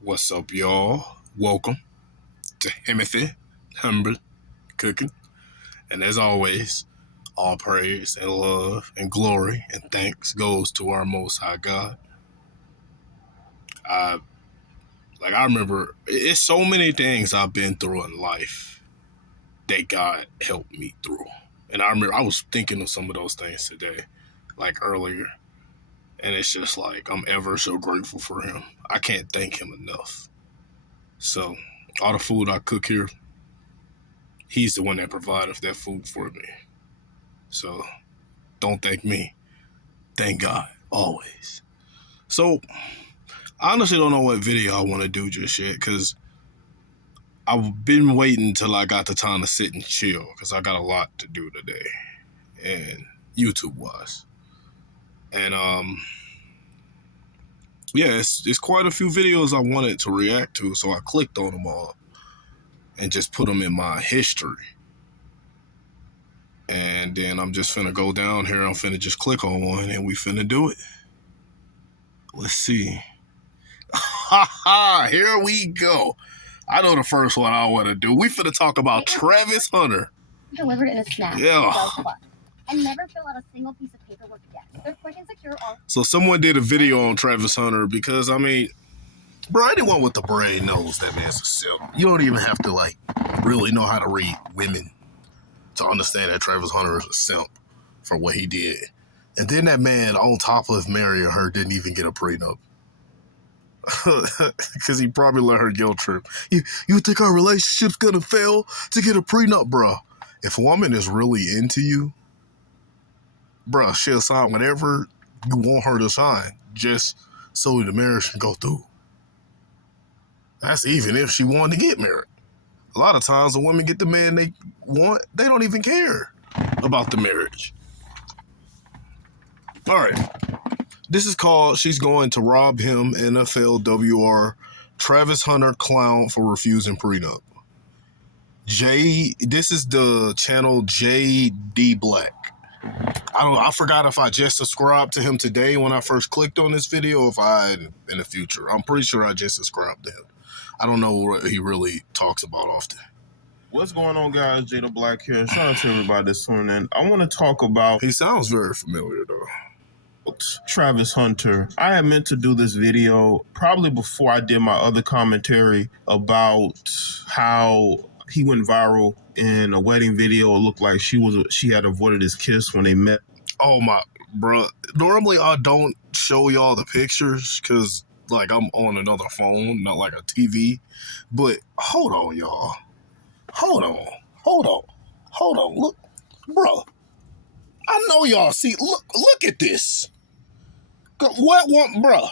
What's up, y'all? Welcome to Timothy Humble Cooking. And as always, all praise and love and glory and thanks goes to our Most High God. I remember it's so many things I've been through in life that God helped me through. And I remember I was thinking of some of those things today, like earlier. And it's just like I'm ever so grateful for him. I can't thank him enough. So all the food I cook here, he's the one that provided that food for me. So don't thank me. Thank God, always. So I honestly don't know what video I want to do just yet because I've been waiting till I got the time to sit and chill because I got a lot to do today and YouTube-wise. And it's quite a few videos I wanted to react to, so I clicked on them all and just put them in my history. And then I'm just finna go down here. I'm finna just click on one and we finna do it. Let's see. Here we go. I know the first one I want to do. We finna talk about Travis Hunter. Delivered in a snap. Yeah. And never fill out a single piece of paperwork again. They're quick and secure. So someone did a video on Travis Hunter because, I mean, bro, anyone with the brain knows that man's a simp. You don't even have to, really know how to read women to understand that Travis Hunter is a simp for what he did. And then that man, on top of marrying her, didn't even get a prenup. Because he probably let her guilt trip. You think our relationship's gonna fail to get a prenup, bro? If a woman is really into you, bro, she'll sign whatever you want her to sign just so the marriage can go through. That's even if she wanted to get married. A lot of times when women get the man they want, they don't even care about the marriage. All right. This is called She's Going to Rob Him, NFL WR, Travis Hunter clown for refusing prenup. This is the channel Jaye De Black. I forgot if I just subscribed to him today when I first clicked on this video, or if I had in the future. I'm pretty sure I just subscribed to him. I don't know what he really talks about often. What's going on, guys? Jaye De Black here. Shout out to everybody that's tuning in. I want to talk about... He sounds very familiar, though. Travis Hunter. I had meant to do this video probably before I did my other commentary about how he went viral in a wedding video. It looked like she had avoided his kiss when they met. Oh my, bro. Normally I don't show y'all the pictures because I'm on another phone, not like a TV. But hold on, y'all. Hold on. Look, bro. I know y'all see. Look at this. What one, bro?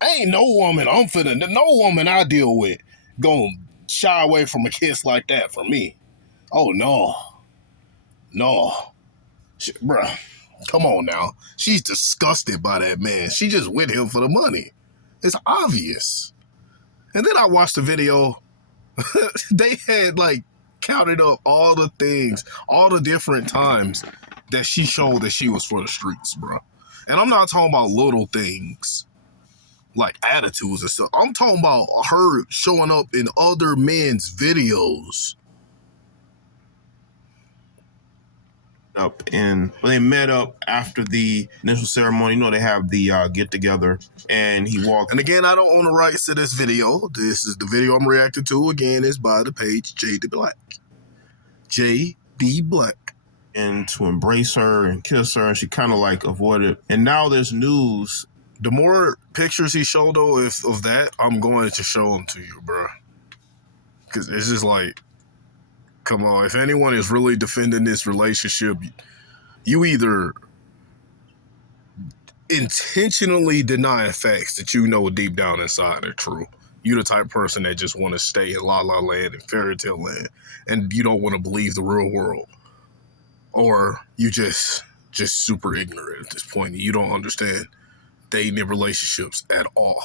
Ain't no woman no woman I deal with gonna shy away from a kiss like that from me. Oh no, bro. Come on now. She's disgusted by that man. She just with him for the money. It's obvious. And then I watched the video. They had counted up all the things, all the different times that she showed that she was for the streets, bro. And I'm not talking about little things like attitudes and stuff. I'm talking about her showing up in other men's videos. They met up after the initial ceremony. You know, they have the get together, and he walked. And again, I don't own the rights to this video. This is the video I'm reacting to. Again, is by the page Jaye De Black. Jaye De Black. And to embrace her and kiss her, and she kind of avoided. And now there's news. The more pictures he showed, though, of that, I'm going to show them to you, bro. Because it's just come on, if anyone is really defending this relationship, you either intentionally deny facts that you know deep down inside are true. You're the type of person that just want to stay in La La Land and fairy tale land, and you don't want to believe the real world. Or you just super ignorant at this point. You don't understand dating and relationships at all.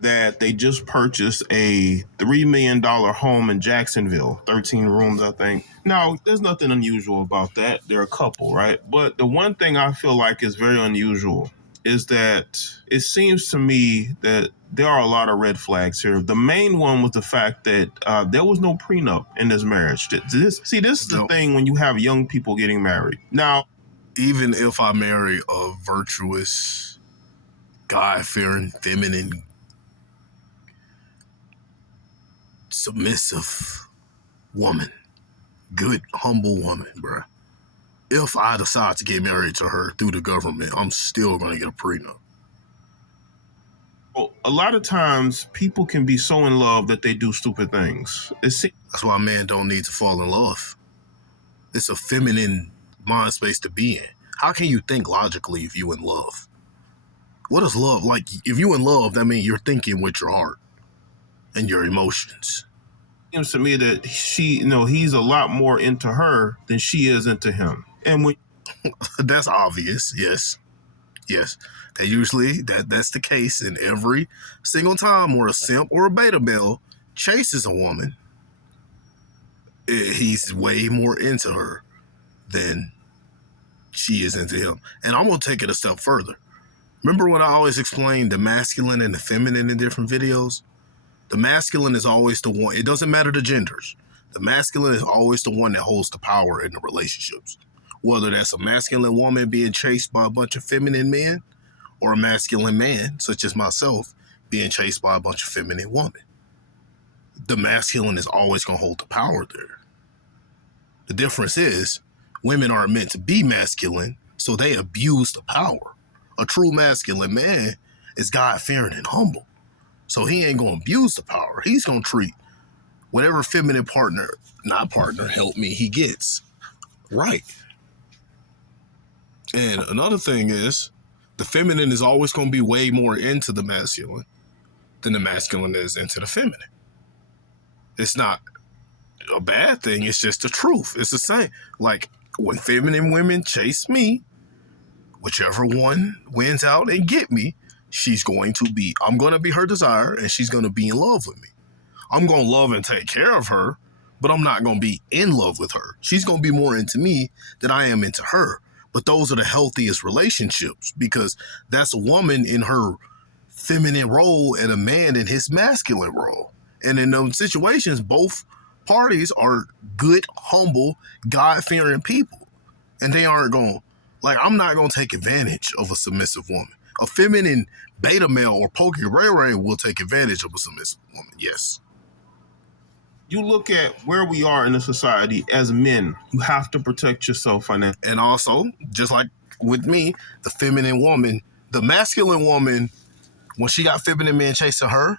That they just purchased a $3 million home in Jacksonville, 13 rooms, I think. Now, there's nothing unusual about that. They're a couple, right? But the one thing I feel like is very unusual is that it seems to me that there are a lot of red flags here. The main one was the fact that there was no prenup in this marriage. This is the thing when you have young people getting married. Now, even if I marry a virtuous, God-fearing, feminine, submissive woman, good, humble woman, bruh. If I decide to get married to her through the government, I'm still going to get a prenup. well, a lot of times people can be so in love that they do stupid things. That's why men don't need to fall in love. It's a feminine mind space to be in. How can you think logically if you in love? What is love? Like, if you in love, that means you're thinking with your heart and your emotions. It seems to me that he's a lot more into her than she is into him. And when that's obvious, yes. That's the case in every single time where a simp or a beta male chases a woman. He's way more into her than she is into him. And I'm going to take it a step further. Remember when I always explained the masculine and the feminine in different videos? The masculine is always the one. It doesn't matter the genders. The masculine is always the one that holds the power in the relationships. Whether that's a masculine woman being chased by a bunch of feminine men or a masculine man, such as myself, being chased by a bunch of feminine women. The masculine is always going to hold the power there. The difference is women aren't meant to be masculine, so they abuse the power. A true masculine man is God-fearing and humble, so he ain't going to abuse the power. He's going to treat whatever feminine help me he gets right. And another thing is, the feminine is always going to be way more into the masculine than the masculine is into the feminine. It's not a bad thing. It's just the truth. It's the same. Like, when feminine women chase me, whichever one wins out and get me, I'm going to be her desire, and she's going to be in love with me. I'm going to love and take care of her, but I'm not going to be in love with her. She's going to be more into me than I am into her. But those are the healthiest relationships, because that's a woman in her feminine role and a man in his masculine role. And in those situations, both parties are good, humble, God-fearing people. And they aren't going, I'm not going to take advantage of a submissive woman. A feminine beta male or Pokey Ray Ray will take advantage of a submissive woman, yes. You look at where we are in the society as men, you have to protect yourself financially. And also, just like with me, the feminine woman, the masculine woman, when she got feminine men chasing her,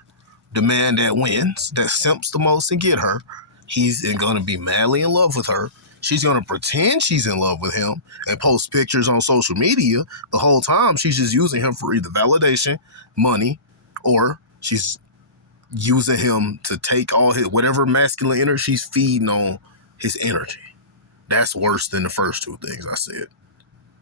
the man that wins, that simps the most and get her, he's going to be madly in love with her. She's going to pretend she's in love with him and post pictures on social media. The whole time, she's just using him for either validation, money, or she's using him to take all his, whatever masculine energy, she's feeding on his energy. That's worse than the first two things I said.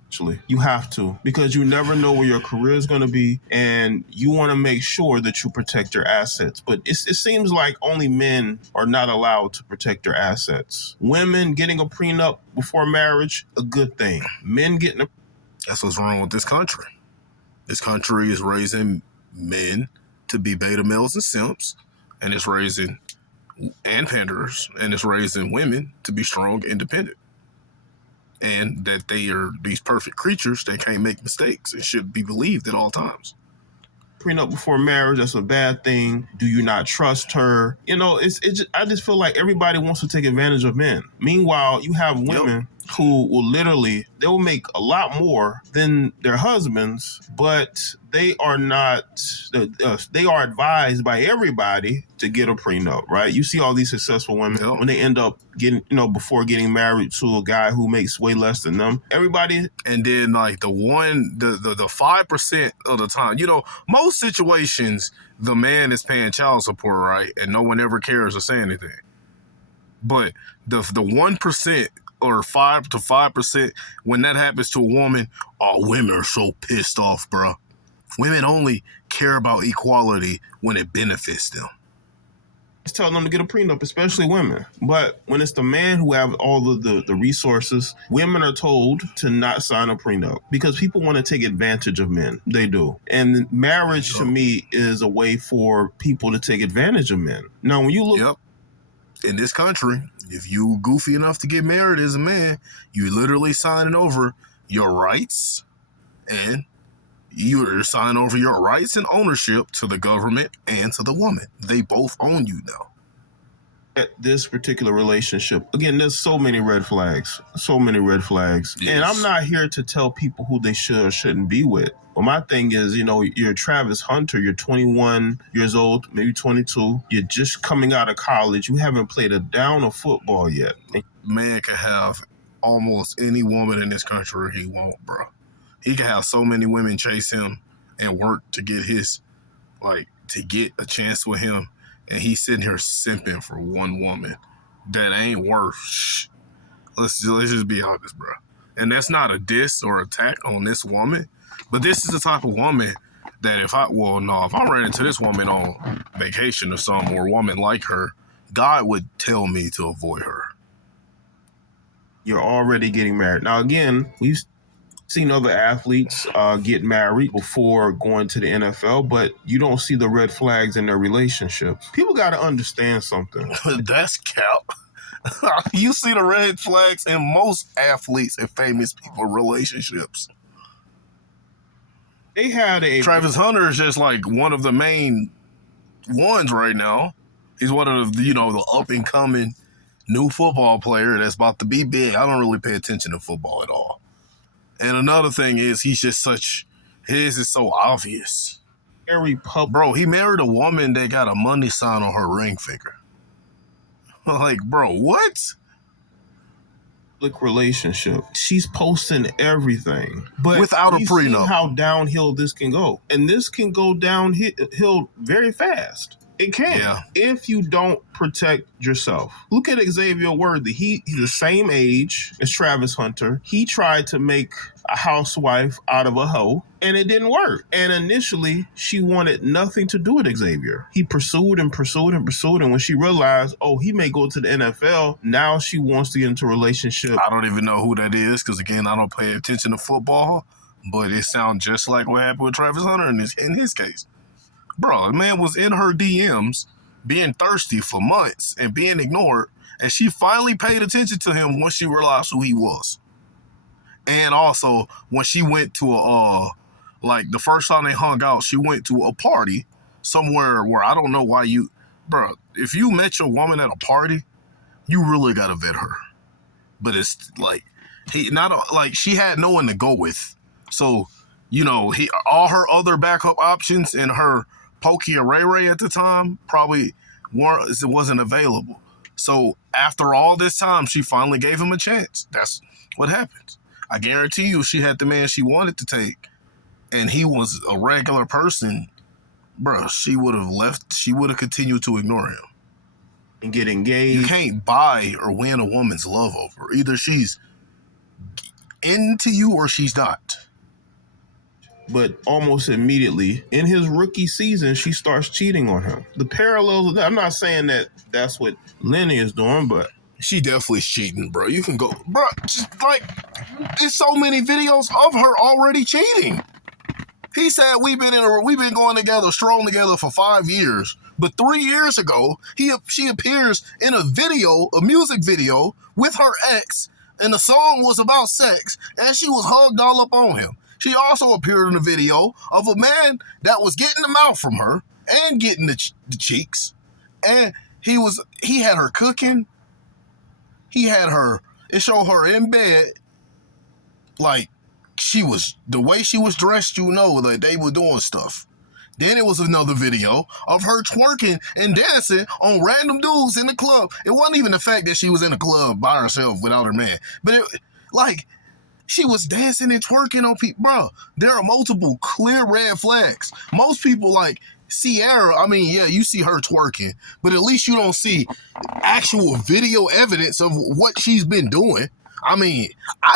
Actually, you have to, because you never know where your career is going to be, and you want to make sure that you protect your assets. But it seems like only men are not allowed to protect their assets. Women getting a prenup before marriage, a good thing. Men getting a... That's what's wrong with this country. This country is raising men to be beta males and simps, and it's raising and panderers, and it's raising women to be strong, independent. And that they are these perfect creatures that can't make mistakes and should be believed at all times. Prenup before marriage, that's a bad thing. Do you not trust her? I just feel like everybody wants to take advantage of men. Meanwhile, you have women who they'll make a lot more than their husbands, but they are not, they are advised by everybody to get a prenup, right? You see all these successful women when they end up getting, before getting married to a guy who makes way less than them. Everybody. And then the 5% of the time, most situations, the man is paying child support, right? And no one ever cares or say anything. But the 1%, or 5%, when that happens to a woman, women are so pissed off, bro. Women only care about equality when it benefits them. tell them to get a prenup, especially women. But when it's the man who have all of the resources, women are told to not sign a prenup because people want to take advantage of men. They do. And marriage to me is a way for people to take advantage of men. Now, when you look... Yep. In this country, if you goofy enough to get married as a man, you literally signing over your rights, and you're signing over your rights and ownership to the government and to the woman. They both own you now. At this particular relationship, again, there's so many red flags. Yes. And I'm not here to tell people who they should or shouldn't be with. But my thing is, you're Travis Hunter, you're 21 years old, maybe 22. You're just coming out of college. You haven't played a down of football yet. Man can have almost any woman in this country he want, bro. He can have so many women chase him and work to get to get a chance with him. And he's sitting here simping for one woman that ain't worth. Let's just be honest, bro. And that's not a diss or attack on this woman, but this is the type of woman that if I ran into this woman on vacation or something, or a woman like her, God would tell me to avoid her. You're already getting married. Now, again, we've seen other athletes get married before going to the NFL, but you don't see the red flags in their relationships. People got to understand something. That's cap. You see the red flags in most athletes and famous people relationships. They had Travis Hunter is just like one of the main ones right now. He's one of the, the up and coming new football player that's about to be big. I don't really pay attention to football at all. And another thing is his is so obvious. Bro, he married a woman that got a money sign on her ring finger. Like, bro, what? Relationship. She's posting everything. But without a prenup. How downhill this can go. And this can go downhill very fast. It can. Yeah. If you don't protect yourself. Look at Xavier Worthy. He's the same age as Travis Hunter. He tried to make a housewife out of a hoe, and it didn't work. And initially, she wanted nothing to do with Xavier. He pursued and pursued and pursued, and when she realized, he may go to the NFL, now she wants to get into a relationship. I don't even know who that is, because again, I don't pay attention to football, but it sounds just like what happened with Travis Hunter in his case. Bro, a man was in her DMs being thirsty for months and being ignored, and she finally paid attention to him when she realized who he was. And also, when she went to the first time they hung out, she went to a party somewhere where I don't know why bro, if you met your woman at a party, you really gotta vet her. But it's like, she had no one to go with. So, all her other backup options and her Pokey or Ray Ray at the time probably wasn't available. So after all this time, she finally gave him a chance. That's what happened. I guarantee you, she had the man she wanted to take, and he was a regular person, bro. She would have left. She would have continued to ignore him and get engaged. You can't buy or win a woman's love over. Either she's into you or she's not. But almost immediately, in his rookie season, she starts cheating on him. The parallels, I'm not saying that that's what Lenny is doing, but she definitely is cheating, bro. You can go, bro, just there's so many videos of her already cheating. He said we've been going together, strong together for 5 years. But 3 years ago, she appears in a music video with her ex, and the song was about sex, and she was hugged all up on him. She also appeared in a video of a man that was getting the mouth from her and getting the cheeks. And he had her cooking. It showed her in bed. Like, the way she was dressed, that they were doing stuff. Then it was another video of her twerking and dancing on random dudes in the club. It wasn't even the fact that she was in a club by herself without her man. But she was dancing and twerking on people. Bro, there are multiple clear red flags. Most people like Ciara, you see her twerking, but at least you don't see actual video evidence of what she's been doing. I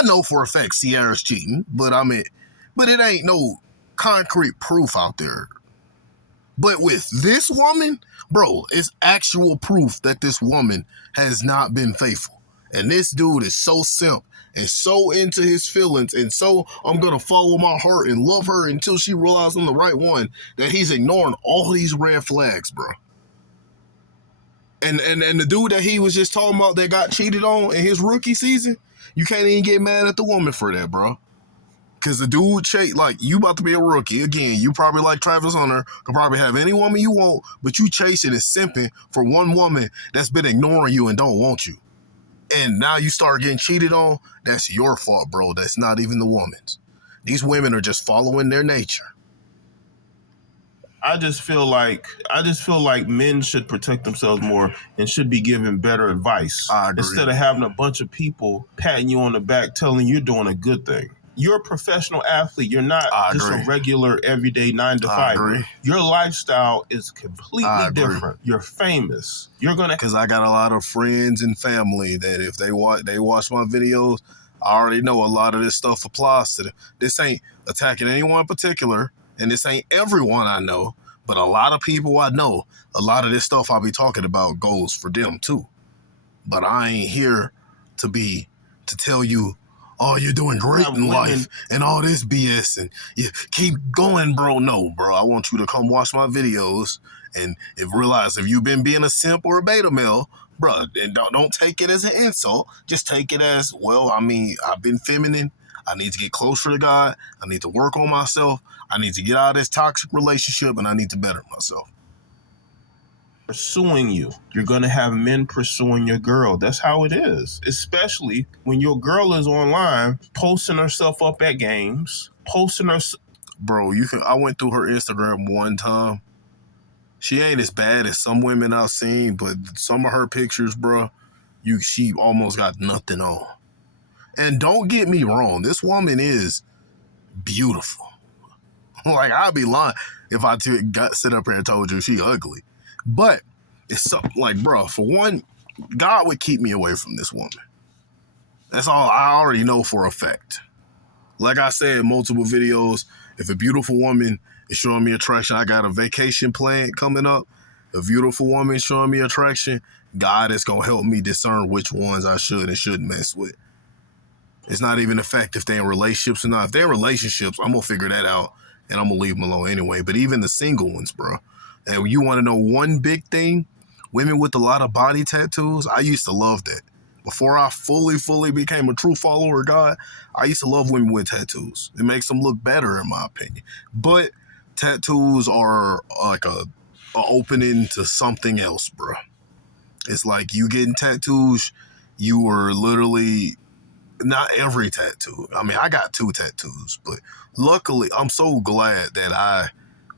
know for a fact Ciara's cheating, but it ain't no concrete proof out there. But with this woman, bro, it's actual proof that this woman has not been faithful. And this dude is so simp and so into his feelings and so I'm going to follow my heart and love her until she realizes I'm the right one, that he's ignoring all these red flags, bro. And the dude that he was just talking about that got cheated on in his rookie season, you can't even get mad at the woman for that, bro. Because the dude, like, you about to be a rookie. Again, you probably like Travis Hunter, could probably have any woman you want, but you chasing and simping for one woman that's been ignoring you and don't want you. And now you start getting cheated on, that's your fault, bro. That's not even the woman's. These women are just following their nature. I just feel like men should protect themselves more and should be given better advice instead of having a bunch of people patting you on the back telling you're doing a good thing. You're a professional athlete. You're not just a regular everyday 9 to 5. Your lifestyle is completely different. You're famous. You're gonna because I got a lot of friends and family that if they watch my videos, I already know a lot of this stuff applies to them. This ain't attacking anyone in particular. And this ain't everyone I know, but a lot of people I know, a lot of this stuff I'll be talking about goes for them too. But I ain't here to tell you, oh, you're doing great in life and all this BS and you keep going, bro. No, bro, I want you to come watch my videos and realize if you've been being a simp or a beta male, bro, and don't take it as an insult. Just take it as, well, I mean, I've been feminine. I need to get closer to God. I need to work on myself. I need to get out of this toxic relationship and I need to better myself. Pursuing you. You're going to have men pursuing your girl. That's how it is. Especially when your girl is online posting herself up at games, posting her. Bro, I went through her Instagram one time. She ain't as bad as some women I've seen, but some of her pictures, bro, she almost got nothing on. And don't get me wrong, this woman is beautiful. Like, I'd be lying if I sit up here and told you she ugly. But it's something like, bro, for one, God would keep me away from this woman. That's all I already know for a fact. Like I said in multiple videos, if a beautiful woman is showing me attraction, I got a vacation plan coming up. A beautiful woman showing me attraction, God is going to help me discern which ones I should and shouldn't mess with. It's not even the fact if they're in relationships or not. If they're in relationships, I'm going to figure that out and I'm going to leave them alone anyway. But even the single ones, bro. And you want to know one big thing? Women with a lot of body tattoos, I used to love that. Before I fully became a true follower of God, I used to love women with tattoos. It makes them look better, in my opinion. But tattoos are like a opening to something else, bro. It's like you getting tattoos, you were literally... Not every tattoo. I mean, I got 2 tattoos, but luckily, I'm so glad that I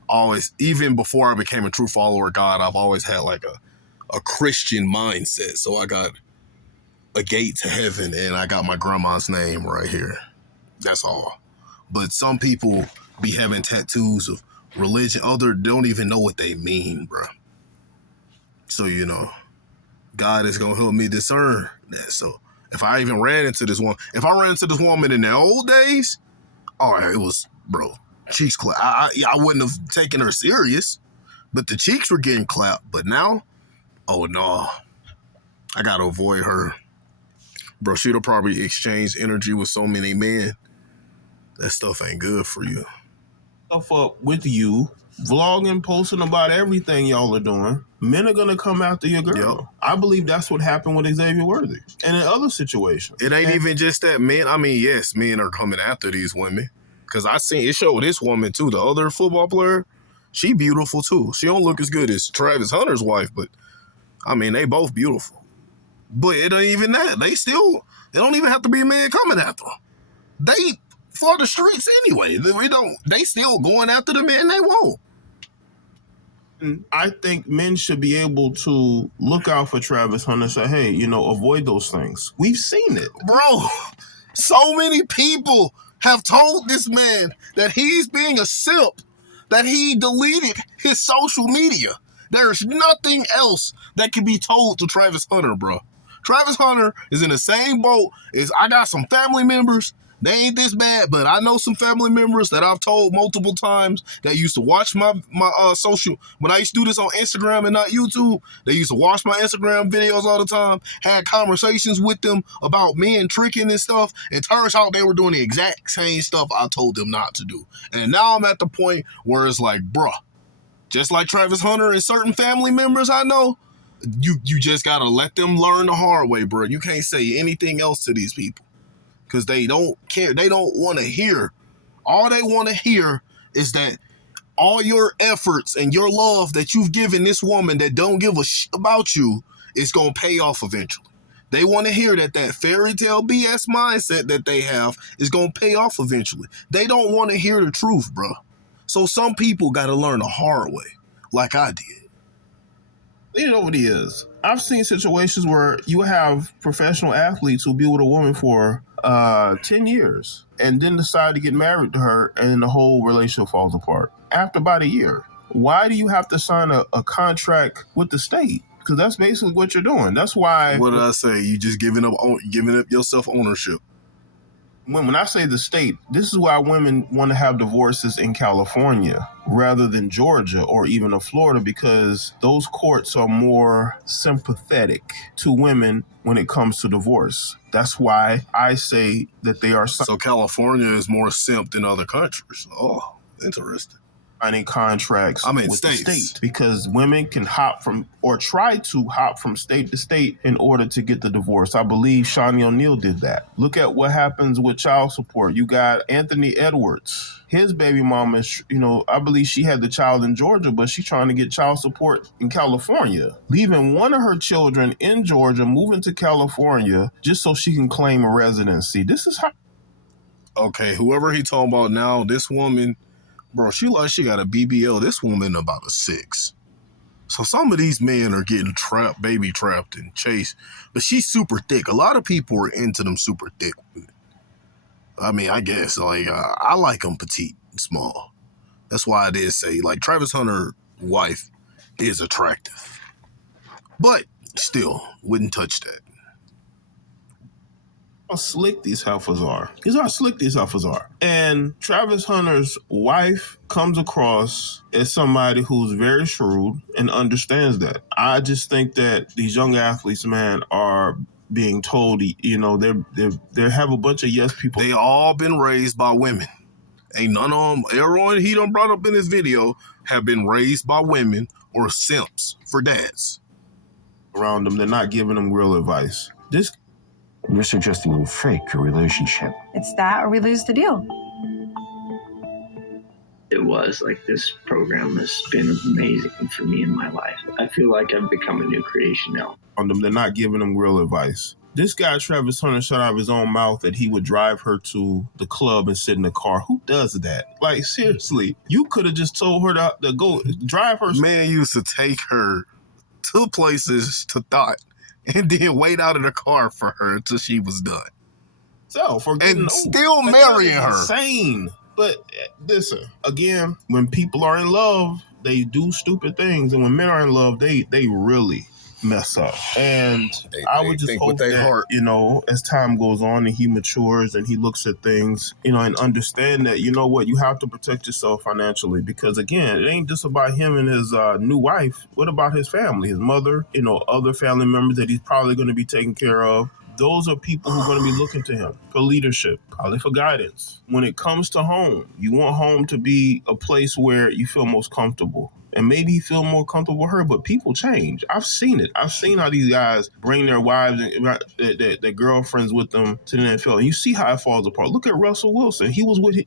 always, even before I became a true follower of God, I've always had like a Christian mindset. So I got a gate to heaven and I got my grandma's name right here. That's all. But some people be having tattoos of religion. Other don't even know what they mean, bro. So, God is going to help me discern that. So, if I even ran into this woman, in the old days, it was, bro, cheeks clap. I wouldn't have taken her serious, but the cheeks were getting clapped. But now, oh no, I gotta avoid her. Bro, she'd have probably exchanged energy with so many men. That stuff ain't good for you. Stuff up with you, vlogging, posting about everything y'all are doing. Men are going to come after your girl. Yep. I believe that's what happened with Xavier Worthy. And in other situations. It ain't even just that men. I mean, yes, men are coming after these women. Because I seen it showed this woman too, the other football player. She beautiful too. She don't look as good as Travis Hunter's wife, but I mean, they both beautiful. But it ain't even that. They don't even have to be a man coming after them. They for the streets anyway. They still going after the men they want. I think men should be able to look out for Travis Hunter and say, hey, avoid those things. We've seen it. Bro, so many people have told this man that he's being a simp, that he deleted his social media. There's nothing else that can be told to Travis Hunter, bro. Travis Hunter is in the same boat as I got some family members They ain't this bad, but I know some family members that I've told multiple times that used to watch my social, when I used to do this on Instagram and not YouTube, they used to watch my Instagram videos all the time, had conversations with them about men tricking and stuff, and turns out they were doing the exact same stuff I told them not to do. And now I'm at the point where it's like, bruh, just like Travis Hunter and certain family members I know, you just gotta let them learn the hard way, bro. You can't say anything else to these people because they don't care. They don't want to hear. All they want to hear is that all your efforts and your love that you've given this woman that don't give a shit about you is gonna pay off eventually. They want to hear that fairy tale BS mindset that they have is gonna pay off eventually. They don't want to hear the truth, bro. So some people got to learn the hard way, like I did. You know what it is. I've seen situations where you have professional athletes who be with a woman for 10 years and then decide to get married to her, and the whole relationship falls apart after about a year. Why do you have to sign a contract with the state? Because that's basically what you're doing. That's why. What did I say? You just giving up yourself ownership. When I say the state, this is why women want to have divorces in California rather than Georgia or even in Florida, because those courts are more sympathetic to women when it comes to divorce. That's why I say that they are. So California is more simp than other countries. Oh, interesting. Signing contracts with states. the state, because women can hop from or try to hop from state to state in order to get the divorce. I believe Shawnee O'Neal did that. Look at what happens with child support. You got Anthony Edwards. His baby mama is, I believe she had the child in Georgia, but she's trying to get child support in California, leaving one of her children in Georgia, moving to California just so she can claim a residency. This is how. Okay, whoever he talking about now, this woman, bro, she got a BBL. This woman about a 6. So some of these men are getting baby trapped and chased. But she's super thick. A lot of people are into them super thick women. I mean, I guess, I like them petite and small. That's why I did say, Travis Hunter's wife is attractive. But still, wouldn't touch that. How slick these heifers are. Here's how slick these heifers are. And Travis Hunter's wife comes across as somebody who's very shrewd and understands that. I just think that these young athletes, man, are being told, they have a bunch of yes people. They all been raised by women. Ain't none of them, everyone he done brought up in this video, have been raised by women or simps for dads. Around them, they're not giving them real advice. You're suggesting we fake a relationship. It's that or we lose the deal. It was this program has been amazing for me in my life. I feel like I've become a new creation now. On them, they're not giving them real advice. This guy, Travis Hunter, shut out of his own mouth that he would drive her to the club and sit in the car. Who does that? Seriously, you could have just told her to go drive her. Man used to take her to places to thought and then wait out of the car for her until she was done. So, still marrying her. Insane. But listen, again, when people are in love, they do stupid things. And when men are in love, they really mess up. And I would just hope that, as time goes on and he matures and he looks at things, and understand that, you have to protect yourself financially. Because again, it ain't just about him and his new wife. What about his family, his mother, other family members that he's probably going to be taking care of? Those are people who are going to be looking to him for leadership, probably for guidance. When it comes to home, you want home to be a place where you feel most comfortable. And maybe you feel more comfortable with her, but people change. I've seen it. I've seen how these guys bring their wives and their girlfriends with them to the NFL. And you see how it falls apart. Look at Russell Wilson. He was with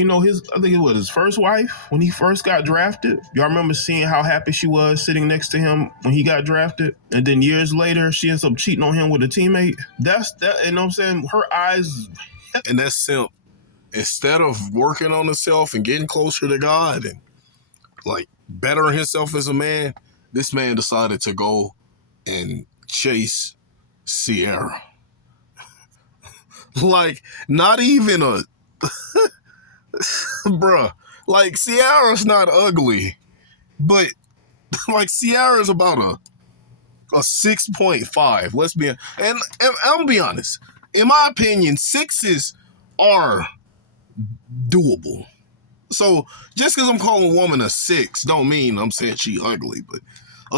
I think it was his first wife when he first got drafted. Y'all remember seeing how happy she was sitting next to him when he got drafted? And then years later, she ends up cheating on him with a teammate. That's that. You know what I'm saying? Her eyes. And that's simp. Instead of working on himself and getting closer to God and bettering himself as a man, this man decided to go and chase Sierra. Not even a... Bruh. Sierra's not ugly, but Sierra's about a 6.5. Let's be... And I'm gonna be honest. In my opinion, 6s are doable. So just because I'm calling a woman a 6 don't mean I'm saying she ugly, but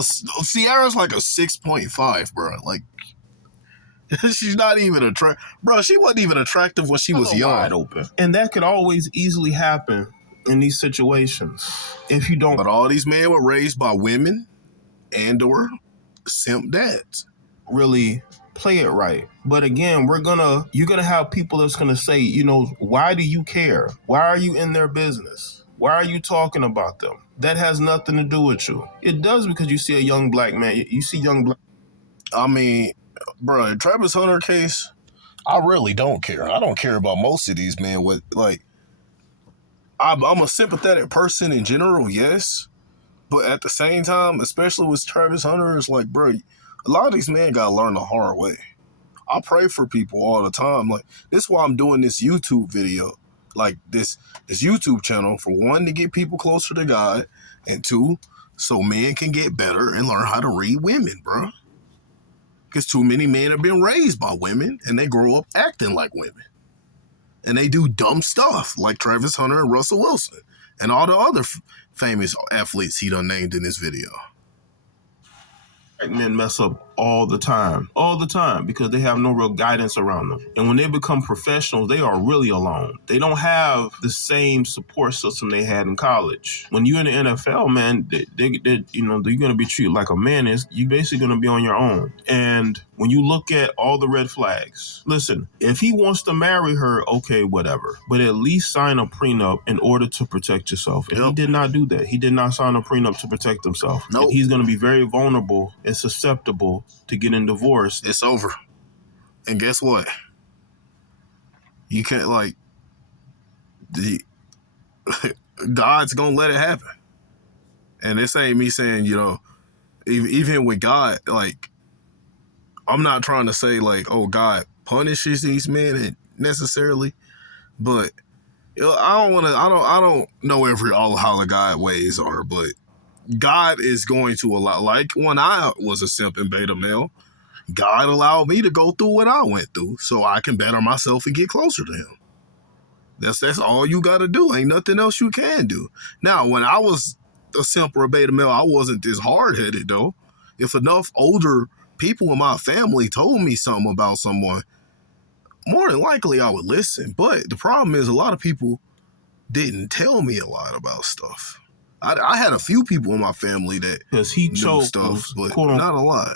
Sierra's like a 6.5, bro. Like, she's not even attractive. Bro, she wasn't even attractive when she was young. Wide open. And that could always easily happen in these situations if you don't. But all these men were raised by women and or simp dads. Really play it right. But again, you're gonna have people that's gonna say, you know, why do you care? Why are you in their business? Why are you talking about them? That has nothing to do with you. It does, because you see a young black man. You see young black. I mean, bro, in Travis Hunter case, I really don't care. I don't care about most of these men. I'm a sympathetic person in general, yes. But at the same time, especially with Travis Hunter, it's like, bro, a lot of these men gotta learn the hard way. I pray for people all the time. Like, this is why I'm doing this YouTube video. Like, this YouTube channel, for one, to get people closer to God, and two, so men can get better and learn how to read women, bro. Because too many men have been raised by women, and they grow up acting like women. And they do dumb stuff, like Travis Hunter and Russell Wilson, and all the other famous athletes he done named in this video. Men mess up all the time, because they have no real guidance around them. And when they become professionals, they are really alone. They don't have the same support system they had in college. When you're in the NFL, man, you're going to be treated like a man. You're basically going to be on your own. And when you look at all the red flags, listen, if he wants to marry her, okay, whatever. But at least sign a prenup in order to protect yourself. And he did not do that. He did not sign a prenup to protect himself. Nope. And he's going to be very vulnerable and susceptible to getting divorced. It's over. And guess what? You can't, like, God's gonna let it happen. And this ain't me saying, you know, even with God, like, I'm not trying to say, like, oh, God punishes these men necessarily, but you know, I don't know all how the God ways are, but God is going to allow, like when I was a simp and beta male, God allowed me to go through what I went through so I can better myself and get closer to him. That's all you got to do. Ain't nothing else you can do. Now, when I was a simp or a beta male, I wasn't this hard-headed, though. If enough older people in my family told me something about someone, more than likely I would listen. But the problem is a lot of people didn't tell me a lot about stuff. I had a few people in my family that because he knew chose stuff, but quote, not a lot.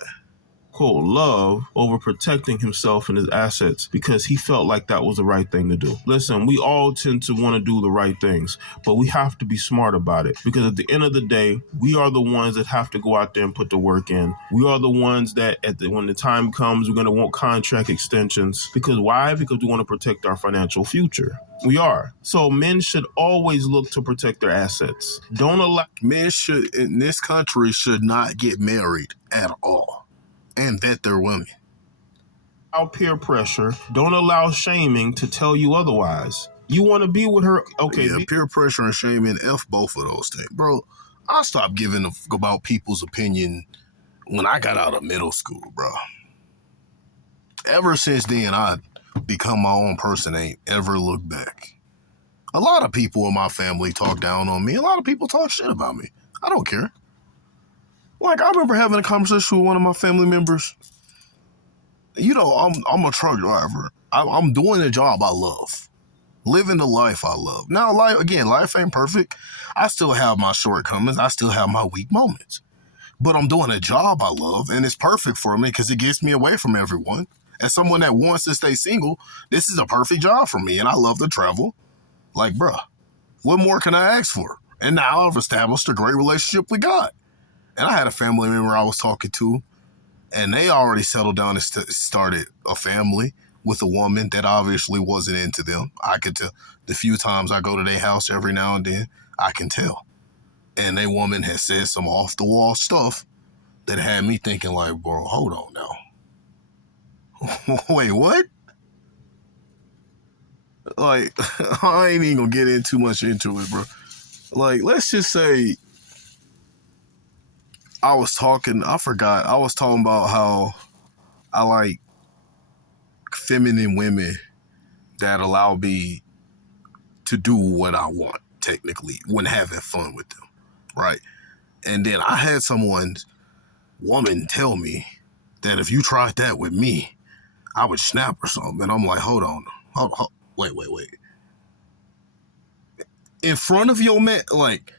Quote, love over protecting himself and his assets because he felt like that was the right thing to do. Listen, we all tend to want to do the right things, but we have to be smart about it, because at the end of the day, we are the ones that have to go out there and put the work in. We are the ones that when the time comes, we're going to want contract extensions. Because why? Because we want to protect our financial future. We are. So men should always look to protect their assets. Don't allow... Men should, in this country, should not get married at all. And vet their women. Allow peer pressure. Don't allow shaming to tell you otherwise. You want to be with her, okay. Yeah, peer pressure and shaming, F both of those things. Bro, I stopped giving a fuck about people's opinion when I got out of middle school, bro. Ever since then, I become my own person, ain't ever looked back. A lot of people in my family talk down on me. A lot of people talk shit about me. I don't care. Like, I remember having a conversation with one of my family members. You know, I'm a truck driver. I'm doing a job I love. Living the life I love. Now, life ain't perfect. I still have my shortcomings. I still have my weak moments. But I'm doing a job I love, and it's perfect for me because it gets me away from everyone. As someone that wants to stay single, this is a perfect job for me, and I love to travel. Like, bruh, what more can I ask for? And now I've established a great relationship with God. And I had a family member I was talking to, and they already settled down and started a family with a woman that obviously wasn't into them. I could tell. The few times I go to their house every now and then, I can tell. And that woman had said some off-the-wall stuff that had me thinking like, bro, hold on now. Wait, what? Like, I ain't even gonna get in too much into it, bro. Like, let's just say I was talking about how I like feminine women that allow me to do what I want, technically, when having fun with them, right? And then I had someone's woman tell me that if you tried that with me, I would snap or something. And I'm like, hold on. Wait. In front of your man, like,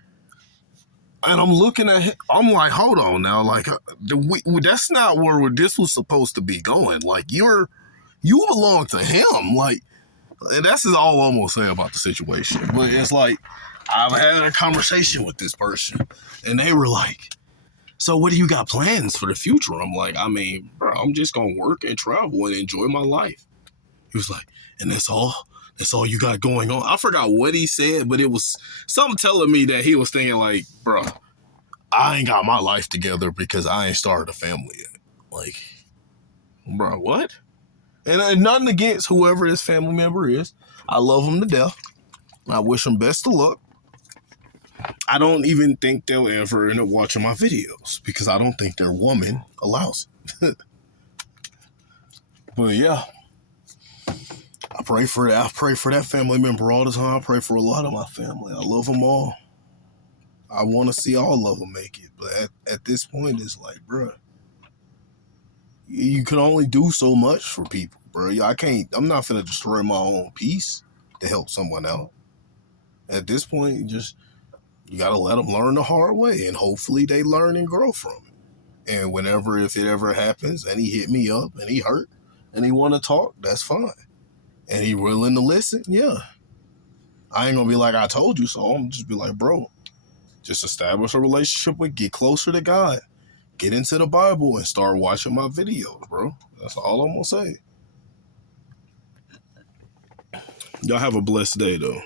and I'm looking at him, I'm like, hold on now. Like, that's not where this was supposed to be going. Like, you belong to him. Like, and that's all I'm going to say about the situation. But it's like, I've had a conversation with this person, and they were like, so what do you got plans for the future? I'm like, I mean, bro, I'm just going to work and travel and enjoy my life. He was like, and that's all you got going on? I forgot what he said, but it was something telling me that he was thinking like, bro, I ain't got my life together because I ain't started a family yet. Like, bro, what? And nothing against whoever his family member is. I love him to death. I wish him best of luck. I don't even think they'll ever end up watching my videos because I don't think their woman allows it. But yeah, I pray for that. I pray for that family member all the time. I pray for a lot of my family. I love them all. I want to see all of them make it. But at this point, it's like, bro, you can only do so much for people, bro. I'm not finna destroy my own peace to help someone out. At this point, you gotta let them learn the hard way, and hopefully they learn and grow from it. And if it ever happens, and he hit me up, and he hurt, and he want to talk, that's fine. And he willing to listen, yeah. I ain't gonna be like, I told you so. I'm gonna just be like, bro, just establish a relationship get closer to God. Get into the Bible and start watching my videos, bro. That's all I'm gonna say. Y'all have a blessed day, though.